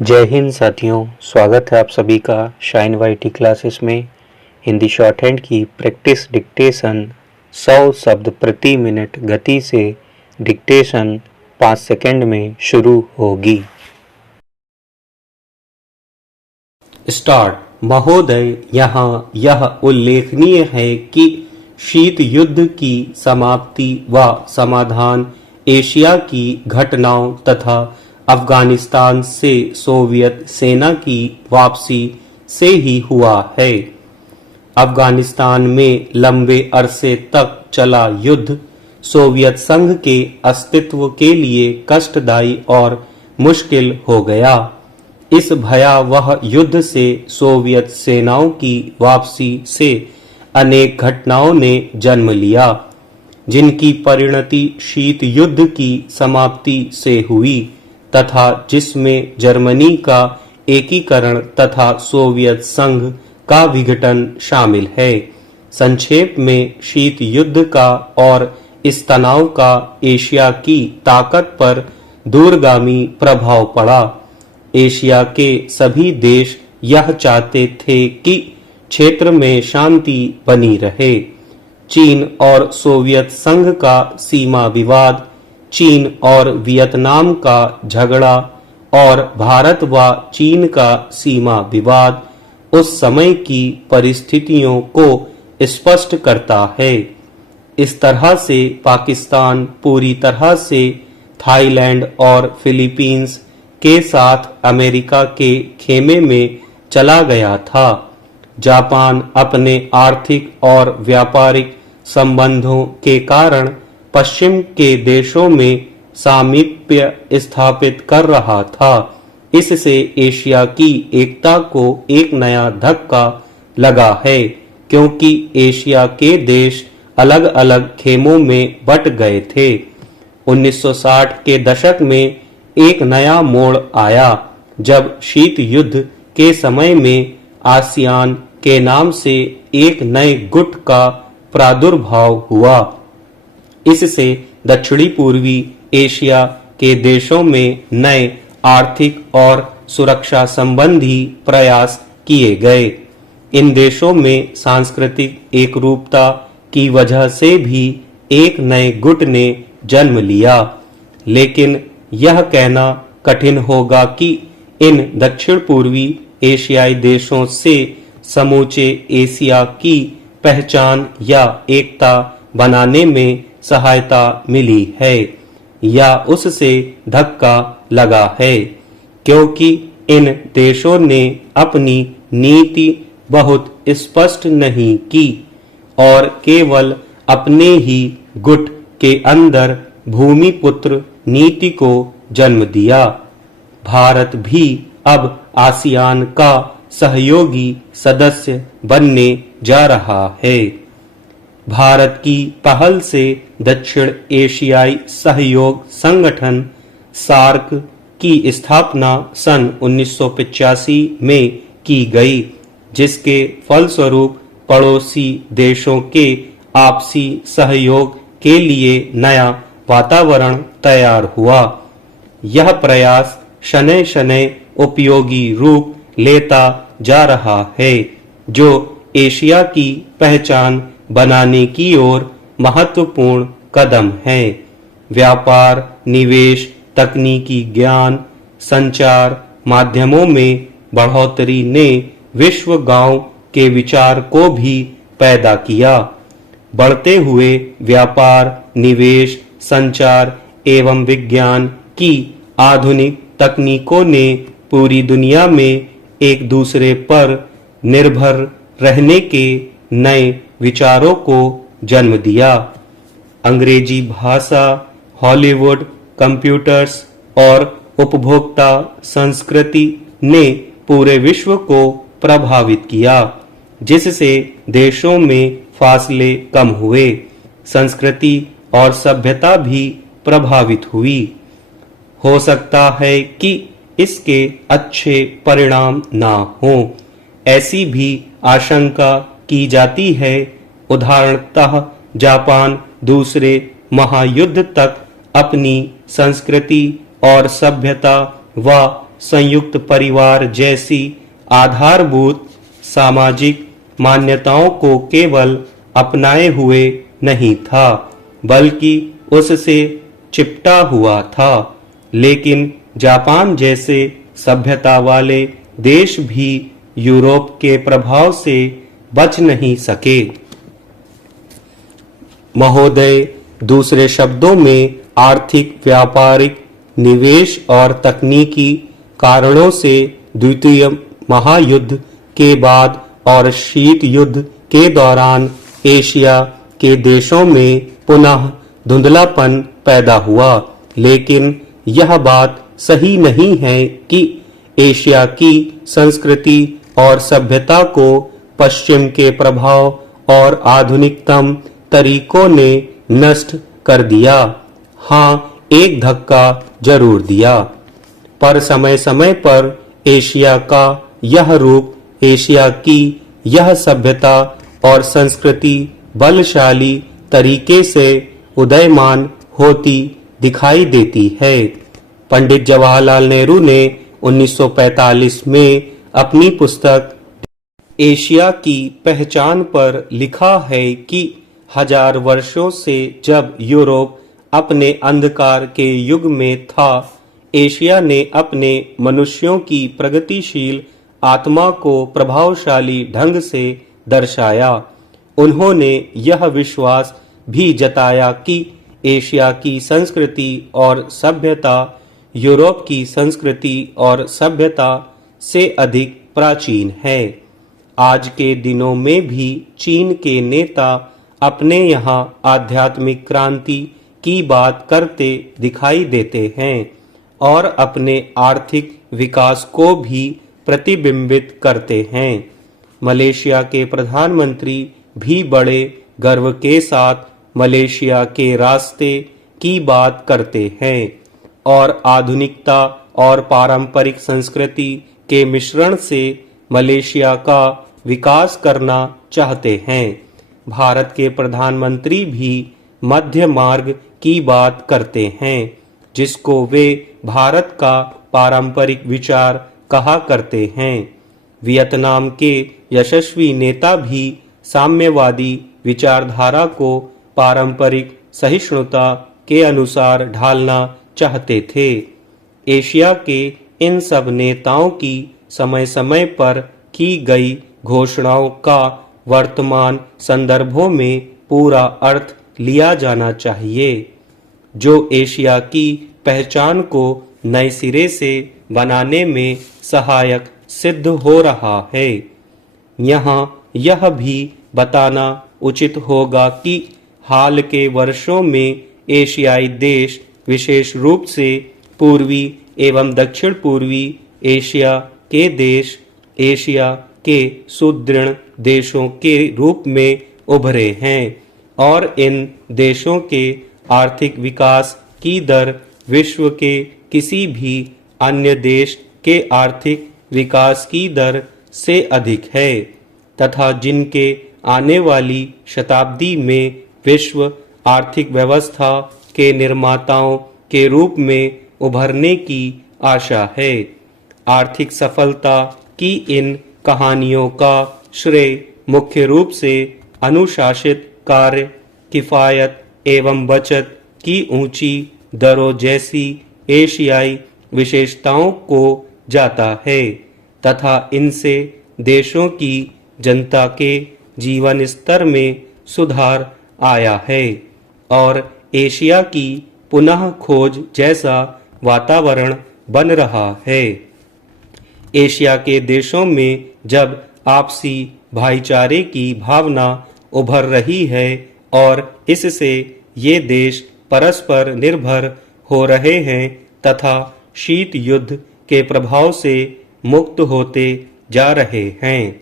जय हिंद साथियों, स्वागत है आप सभी का शाइन वाईटी क्लासेस में। हिंदी शॉर्ट हैंड की प्रैक्टिस डिक्टेशन 100 शब्द प्रति मिनट गति से डिक्टेशन 5 सेकंड में शुरू होगी। स्टार्ट। महोदय, यहाँ यह उल्लेखनीय है कि शीत युद्ध की समाप्ति व समाधान एशिया की घटनाओं तथा अफगानिस्तान से सोवियत सेना की वापसी से ही हुआ है। अफगानिस्तान में लंबे अरसे तक चला युद्ध सोवियत संघ के अस्तित्व के लिए कष्टदायी और मुश्किल हो गया। इस भयावह युद्ध से सोवियत सेनाओं की वापसी से अनेक घटनाओं ने जन्म लिया, जिनकी परिणति शीत युद्ध की समाप्ति से हुई तथा जिसमें जर्मनी का एकीकरण तथा सोवियत संघ का विघटन शामिल है। संक्षेप में, शीत युद्ध का और इस तनाव का एशिया की ताकत पर दूरगामी प्रभाव पड़ा। एशिया के सभी देश यह चाहते थे कि क्षेत्र में शांति बनी रहे। चीन और सोवियत संघ का सीमा विवाद, चीन और वियतनाम का झगड़ा और भारत व चीन का सीमा विवाद उस समय की परिस्थितियों को स्पष्ट करता है। इस तरह से पाकिस्तान पूरी तरह से थाईलैंड और फिलीपींस के साथ अमेरिका के खेमे में चला गया था। जापान अपने आर्थिक और व्यापारिक संबंधों के कारण पश्चिम के देशों में सामीप्य स्थापित कर रहा था। इससे एशिया की एकता को एक नया धक्का लगा है, क्योंकि एशिया के देश अलग अलग खेमों में बट गए थे। 1960 के दशक में एक नया मोड़ आया, जब शीत युद्ध के समय में आसियान के नाम से एक नए गुट का प्रादुर्भाव हुआ। इससे दक्षिणी पूर्वी एशिया के देशों में नए आर्थिक और सुरक्षा संबंधी प्रयास किए गए। इन देशों में सांस्कृतिक एकरूपता की वजह से भी एक नए गुट ने जन्म लिया। लेकिन यह कहना कठिन होगा कि इन दक्षिण पूर्वी एशियाई देशों से समूचे एशिया की पहचान या एकता बनाने में सहायता मिली है या उससे धक्का लगा है, क्योंकि इन देशों ने अपनी नीति बहुत स्पष्ट नहीं की और केवल अपने ही गुट के अंदर भूमिपुत्र नीति को जन्म दिया। भारत भी अब आसियान का सहयोगी सदस्य बनने जा रहा है। भारत की पहल से दक्षिण एशियाई सहयोग संगठन सार्क की स्थापना सन 1985 में की गई, जिसके फलस्वरूप पड़ोसी देशों के आपसी सहयोग के लिए नया वातावरण तैयार हुआ। यह प्रयास शनै शनै उपयोगी रूप लेता जा रहा है, जो एशिया की पहचान बनाने की ओर महत्वपूर्ण कदम है। व्यापार, निवेश, तकनीकी ज्ञान, संचार माध्यमों में बढ़ोतरी ने विश्व गांव के विचार को भी पैदा किया। बढ़ते हुए व्यापार, निवेश, संचार एवं विज्ञान की आधुनिक तकनीकों ने पूरी दुनिया में एक दूसरे पर निर्भर रहने के नए विचारों को जन्म दिया। अंग्रेजी भाषा, हॉलीवुड, कंप्यूटर्स और उपभोक्ता संस्कृति ने पूरे विश्व को प्रभावित किया, जिससे देशों में फासले कम हुए, संस्कृति और सभ्यता भी प्रभावित हुई। हो सकता है कि इसके अच्छे परिणाम ना हों, ऐसी भी आशंका की जाती है। उदाहरणतः जापान दूसरे महायुद्ध तक अपनी संस्कृति और सभ्यता व संयुक्त परिवार जैसी आधारभूत सामाजिक मान्यताओं को केवल अपनाए हुए नहीं था, बल्कि उससे चिपटा हुआ था। लेकिन जापान जैसे सभ्यता वाले देश भी यूरोप के प्रभाव से बच नहीं सके। महोदय, दूसरे शब्दों में आर्थिक, व्यापारिक, निवेश और तकनीकी कारणों से द्वितीय महायुद्ध के बाद और शीत युद्ध के दौरान एशिया के देशों में पुनः धुंधलापन पैदा हुआ। लेकिन यह बात सही नहीं है कि एशिया की संस्कृति और सभ्यता को पश्चिम के प्रभाव और आधुनिकतम तरीकों ने नष्ट कर दिया। हाँ, एक धक्का जरूर दिया, पर समय समय पर एशिया का यह रूप, एशिया की यह सभ्यता और संस्कृति बलशाली तरीके से उदयमान होती दिखाई देती है। पंडित जवाहरलाल नेहरू ने 1945 में अपनी पुस्तक एशिया की पहचान पर लिखा है कि 1000 वर्षों से जब यूरोप अपने अंधकार के युग में था, एशिया ने अपने मनुष्यों की प्रगतिशील आत्मा को प्रभावशाली ढंग से दर्शाया। उन्होंने यह विश्वास भी जताया कि एशिया की संस्कृति और सभ्यता यूरोप की संस्कृति और सभ्यता से अधिक प्राचीन है। आज के दिनों में भी चीन के नेता अपने यहाँ आध्यात्मिक क्रांति की बात करते दिखाई देते हैं और अपने आर्थिक विकास को भी प्रतिबिंबित करते हैं। मलेशिया के प्रधानमंत्री भी बड़े गर्व के साथ मलेशिया के रास्ते की बात करते हैं और आधुनिकता और पारंपरिक संस्कृति के मिश्रण से मलेशिया का विकास करना चाहते हैं। भारत के प्रधानमंत्री भी मध्य मार्ग की बात करते हैं, जिसको वे भारत का पारंपरिक विचार कहा करते हैं। वियतनाम के यशस्वी नेता भी साम्यवादी विचारधारा को पारंपरिक सहिष्णुता के अनुसार ढालना चाहते थे। एशिया के इन सब नेताओं की समय समय पर की गई घोषणाओं का वर्तमान संदर्भों में पूरा अर्थ लिया जाना चाहिए, जो एशिया की पहचान को नए सिरे से बनाने में सहायक सिद्ध हो रहा है। यहाँ यह भी बताना उचित होगा कि हाल के वर्षों में एशियाई देश, विशेष रूप से पूर्वी एवं दक्षिण पूर्वी एशिया के देश, एशिया के सुदृढ़ देशों के रूप में उभरे हैं और इन देशों के आर्थिक विकास की दर विश्व के किसी भी अन्य देश के आर्थिक विकास की दर से अधिक है तथा जिनके आने वाली शताब्दी में विश्व आर्थिक व्यवस्था के निर्माताओं के रूप में उभरने की आशा है। आर्थिक सफलता की इन कहानियों का श्रेय मुख्य रूप से अनुशासित कार्य, किफायत एवं बचत की ऊंची दरों जैसी एशियाई विशेषताओं को जाता है तथा इनसे देशों की जनता के जीवन स्तर में सुधार आया है और एशिया की पुनः खोज जैसा वातावरण बन रहा है। एशिया के देशों में जब आपसी भाईचारे की भावना उभर रही है और इससे ये देश परस्पर निर्भर हो रहे हैं तथा शीत युद्ध के प्रभाव से मुक्त होते जा रहे हैं।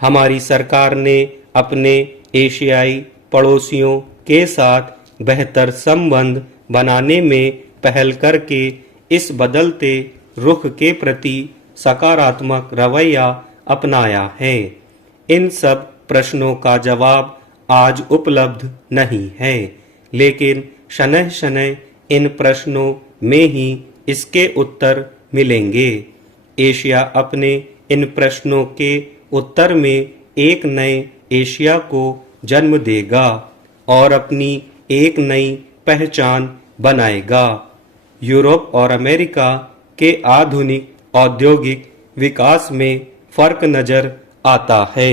हमारी सरकार ने अपने एशियाई पड़ोसियों के साथ बेहतर संबंध बनाने में पहल करके इस बदलते रुख के प्रति सकारात्मक रवैया अपनाया है। इन सब प्रश्नों का जवाब आज उपलब्ध नहीं है, लेकिन शनैः शनैः इन प्रश्नों में ही इसके उत्तर मिलेंगे। एशिया अपने इन प्रश्नों के उत्तर में एक नए एशिया को जन्म देगा और अपनी एक नई पहचान बनाएगा। यूरोप और अमेरिका के आधुनिक औद्योगिक विकास में फर्क नजर आता है।